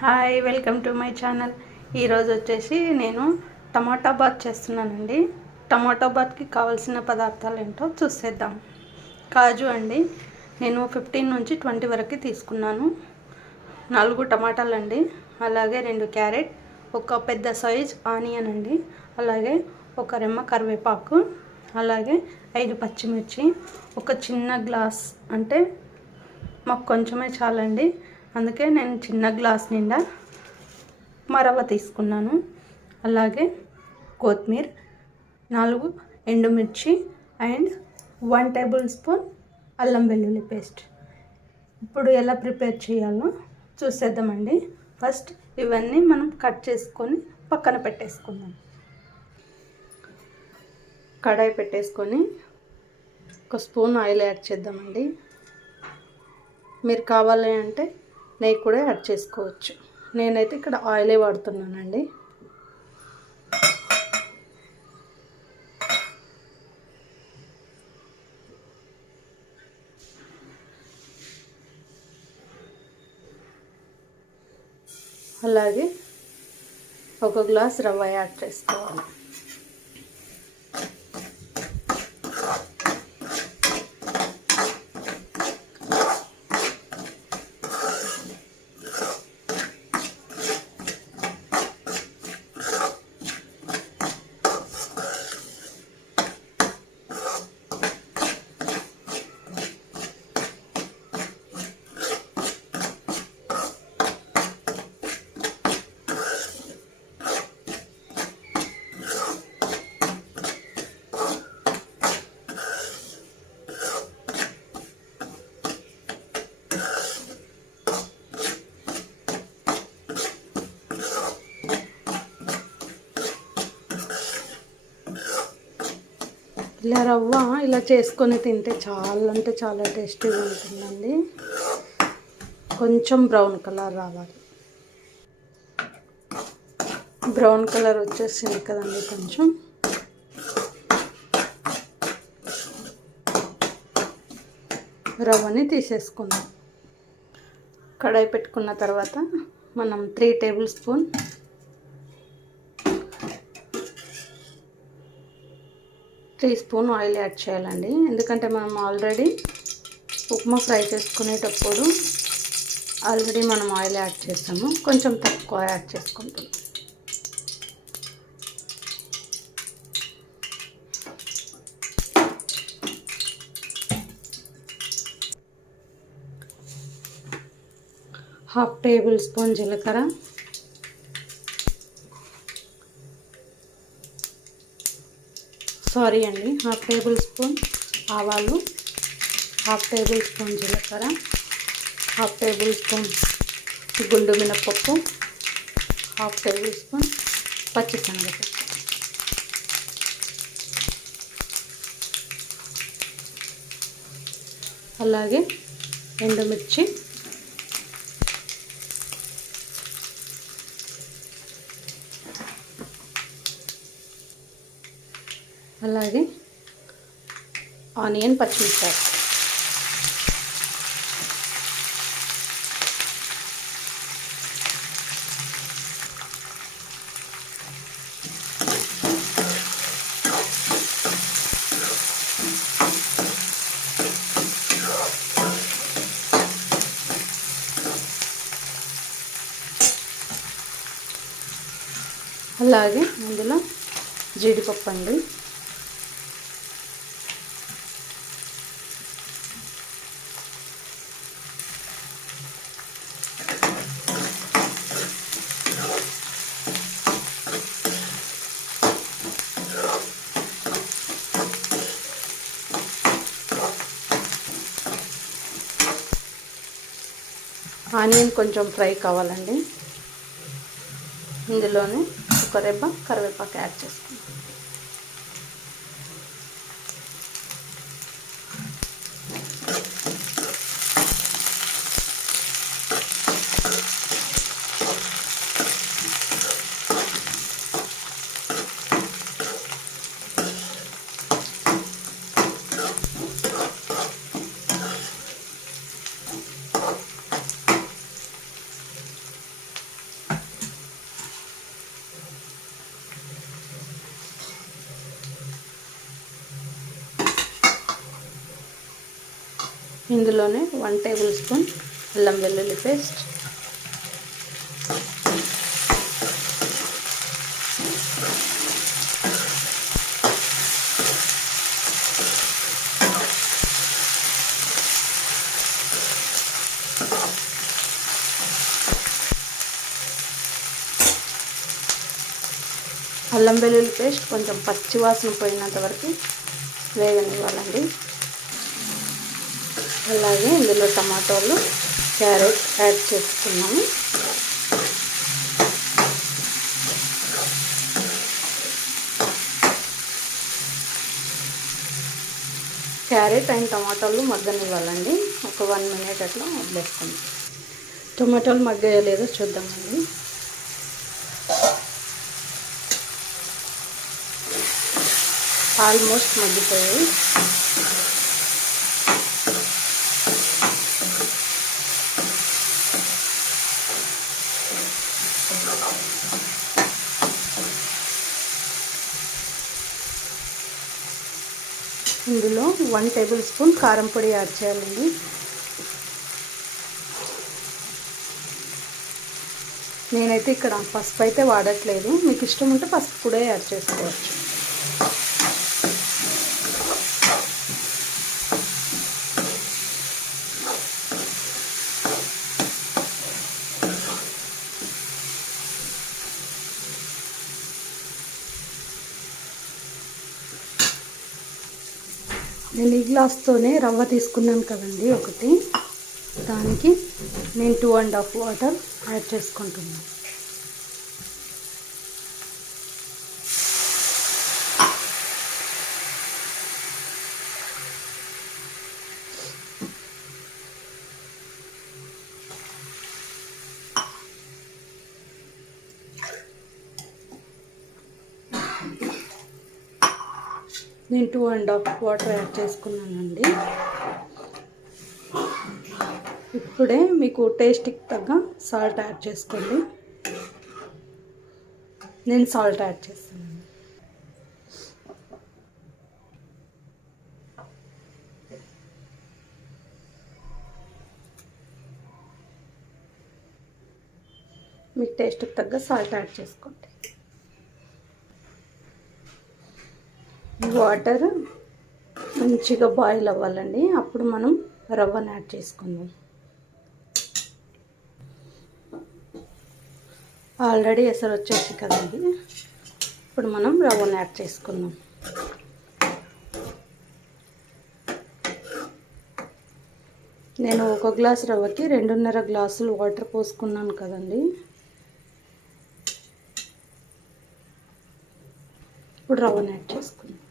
Hi, welcome to my channel. ఈరోజు వచ్చేసి నేను టమాటా బాత్ చేస్తున్నానండి. టమాటా బాత్కి కావాల్సిన పదార్థాలు ఏంటో చూసేద్దాం. కాజు అండి, నేను 15 నుంచి 20 వరకు తీసుకున్నాను. 4 టమాటాలు అండి, అలాగే 2 క్యారెట్, ఒక పెద్ద సైజ్ ఆనియన్ అండి, అలాగే ఒక రెమ్మ కరివేపాకు, అలాగే 5 పచ్చిమిర్చి, ఒక చిన్న గ్లాస్, అంటే మాకు కొంచెమే చాలండి, అందుకే నేను చిన్న గ్లాస్ నిండా రవ్వ తీసుకున్నాను. అలాగే కొత్తిమీర, 4 ఎండుమిర్చి అండ్ 1 టేబుల్ స్పూన్ అల్లం వెల్లుల్లి పేస్ట్. ఇప్పుడు ఎలా ప్రిపేర్ చేయాలో చూసేద్దామండి. ఫస్ట్ ఇవన్నీ మనం కట్ చేసుకొని పక్కన పెట్టేసుకుందాం. కడాయి పెట్టేసుకొని ఒక స్పూన్ ఆయిల్ యాడ్ చేద్దామండి. మీరు కావాలి అంటే నెయ్యి కూడా యాడ్ చేసుకోవచ్చు. నేనైతే ఇక్కడ ఆయిలే వాడుతున్నానండి. అలాగే ఒక గ్లాస్ రవ్వ యాడ్ చేసుకోవాలి. ఇలా రవ్వ ఇలా చేసుకొని తింటే చాలా అంటే చాలా టేస్టీగా ఉంటుందండి. కొంచెం బ్రౌన్ కలర్ రావాలి. బ్రౌన్ కలర్ వచ్చేసింది కదండి. కొంచెం రవ్వని తీసేసుకుందాం. కడాయి పెట్టుకున్న తర్వాత మనం 3 టేబుల్ స్పూన్ ఆయిల్ యాడ్ చేయాలండి. ఎందుకంటే మనం ఆల్రెడీ ఉప్మా ఫ్రై చేసుకునేటప్పుడు ఆల్రెడీ మనం ఆయిల్ యాడ్ చేస్తాము. కొంచెం తక్కువ యాడ్ చేసుకుంటాం. హాఫ్ టేబుల్ స్పూన్ జీలకర్ర, హాఫ్ టేబుల్ స్పూన్ ఆవాలు, హాఫ్ టేబుల్ స్పూన్ జీలకర్ర, హాఫ్ టేబుల్ స్పూన్ గుండు మినపప్పు, హాఫ్ టేబుల్ స్పూన్ పచ్చిశనగపప్పు, అలాగే ఎండుమిర్చి, అలాగే ఆనియన్, పచ్చిమిర్చి. అలాగే అందులో జీడిపప్పు అండి. ఆనియన్ కొంచెం ఫ్రై కావాలండి. ఇందులోనే ఒక రెబ్బ కరివేపాకు యాడ్ చేసుకుంటాం. ఇందులోనే 1 టేబుల్ స్పూన్ అల్లం వెల్లుల్లి పేస్ట్, అల్లం వెల్లుల్లి పేస్ట్ కొంచెం పచ్చి వాసన పోయినంత వరకు వేగనివ్వాలండి. అలాగే ఇందులో టమాటోలు, క్యారెట్ యాడ్ చేసుకున్నాము. క్యారెట్ అండ్ టమాటాలు మగ్గనివ్వాలండి. ఒక 1 మినిట్ అట్లా వదిలేసుకుందాం. టమాటాలు మగ్గాయో లేదో చూద్దామండి. ఆల్మోస్ట్ మగ్గిపోయాయి. ఇందులో 1 టేబుల్ స్పూన్ కారం పొడి యాడ్ చేయాలండి. నేనైతే ఇక్కడ పసుపు అయితే వాడట్లేదు, మీకు ఇష్టం ఉంటే పసుపు కూడా యాడ్ చేసుకోవచ్చు. నేను ఈ గ్లాస్తోనే రవ్వ తీసుకున్నాను కదండి ఒకటి, దానికి నేను 2½ వాటర్ యాడ్ చేసుకుంటున్నాను. నేను 2½ వాటర్ యాడ్ చేసుకున్నానండి. ఇప్పుడే మీకు టేస్ట్కి తగ్గ సాల్ట్ యాడ్ చేసుకోండి. నేను సాల్ట్ యాడ్ చేస్తాను. మీకు టేస్ట్కి తగ్గ సాల్ట్ యాడ్ చేసుకోండి. వాటర్ మంచిగా బాయిల్ అవ్వాలండి, అప్పుడు మనం రవ్వను యాడ్ చేసుకుందాం. ఆల్రెడీ ఎసరు వచ్చేసి కదండి, ఇప్పుడు మనం రవ్వను యాడ్ చేసుకుందాం. నేను 1 గ్లాస్ రవ్వకి 2½ గ్లాసులు వాటర్ పోసుకున్నాను కదండి. ఇప్పుడు రవ్వను యాడ్ చేసుకుందాం.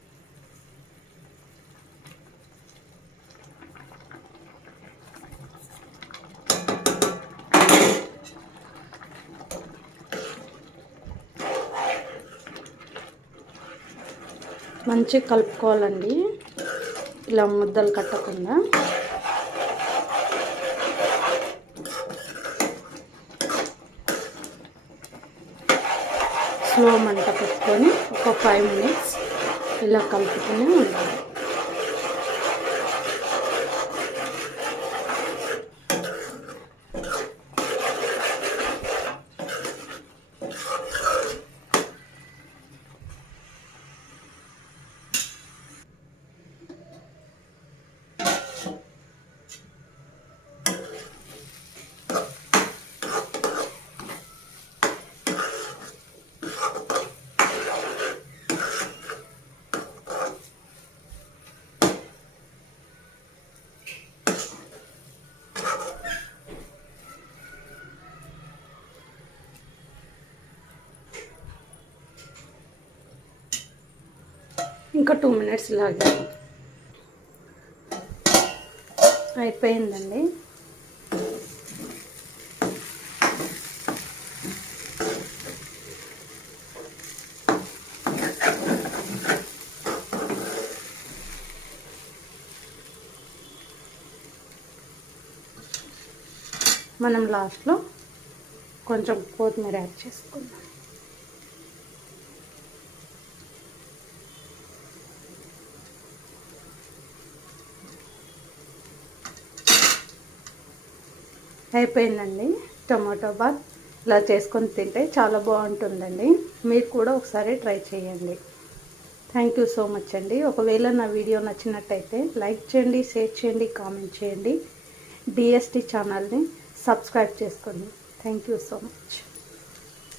మంచిగా కలుపుకోవాలండి, ఇలా ముద్దలు కట్టకుండా. స్లో మంట పెట్టుకొని ఒక 5 మినిట్స్ ఇలా కలుపుతూనే ఉండాలి. ఇంకా 2 మినిట్స్ లాగా అయిపోయిందండి. మనం లాస్ట్లో కొంచెం కొత్తిమీర యాడ్ చేసుకుందాం. అయిపోయిందండి టమాటో బాత్. ఇలా చేసుకొని తింటే చాలా బాగుంటుందండి. మీరు కూడా ఒకసారి ట్రై చేయండి. థ్యాంక్ యూ సో మచ్ అండి. ఒకవేళ నా వీడియో నచ్చినట్టయితే లైక్ చేయండి, షేర్ చేయండి, కామెంట్ చేయండి. డిఎస్టీ ఛానల్ని సబ్స్క్రైబ్ చేసుకోండి. Thank you so much.